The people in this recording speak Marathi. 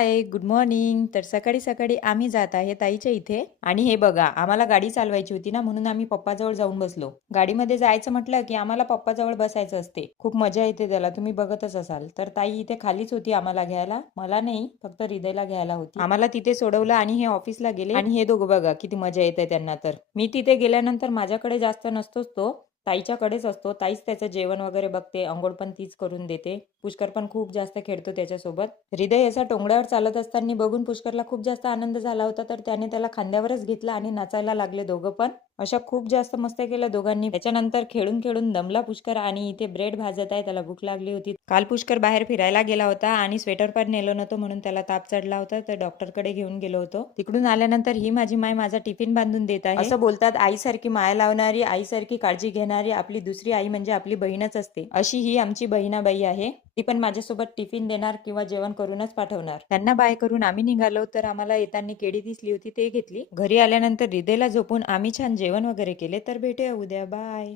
हाय, गुड मॉर्निंग. तर सकाळी सकाळी आम्ही जात आहे ताईच्या इथे आणि हे बघा आम्हाला गाडी चालवायची होती ना म्हणून आम्ही पप्पाजवळ जाऊन बसलो. गाडीमध्ये जायचं म्हटलं की आम्हाला पप्पाजवळ बसायचं असते. खूप मजा येते त्याला, तुम्ही बघतच असाल. तर ताई इथे खालीच होती आम्हाला घ्यायला, मला नाही फक्त हृदयला घ्यायला होती. आम्हाला तिथे सोडवलं आणि हे ऑफिसला गेले आणि हे दोघं बघा किती मजा येते त्यांना. तर मी तिथे गेल्यानंतर माझ्याकडे जास्त नसतोच तो, ताईच्याकडेच असतो. ताईच त्याचं जेवण वगैरे बघते, अंघोळ पण तीच करून देते. पुष्कर पण खूप जास्त खेळतो त्याच्यासोबत. हृदय असा टोंगड्यावर चालत असताना बघून पुष्करला खूप जास्त आनंद झाला होता, तर त्याने त्याला खांद्यावरच घेतला आणि नाचायला लागले दोघं पण. अशा खूप जास्त मस्त्या केल्या दोघांनी. त्याच्यानंतर खेळून खेळून दमला पुष्कर आणि इथे ब्रेड भाजत आहे, त्याला भूक लागली होती. काल पुष्कर बाहेर फिरायला गेला होता आणि स्वेटर पण नेलं नव्हतं म्हणून त्याला ताप चढला होता, तर डॉक्टरकडे घेऊन गेलो होतो. तिकडून आल्यानंतर ही माझी माय माझा टिफिन बांधून देत आहे. असं बोलतात आईसारखी माया लावणारी, आईसारखी काळजी घेणारी आपली दुसरी आई म्हणजे आपली बहीणच असते. अशी ही आमची बहिणाबाई आहे. ती पण माझ्यासोबत टिफिन देणार किंवा जेवण करूनच पाठवणार. त्यांना बाय करून आम्ही निघालो, तर आम्हाला येताना केळी दिसली होती ते घेतली. घरी आल्यानंतर हृदयला झोपून आम्ही छान जेवण वगैरे केले. तर भेटूया उद्या, बाय.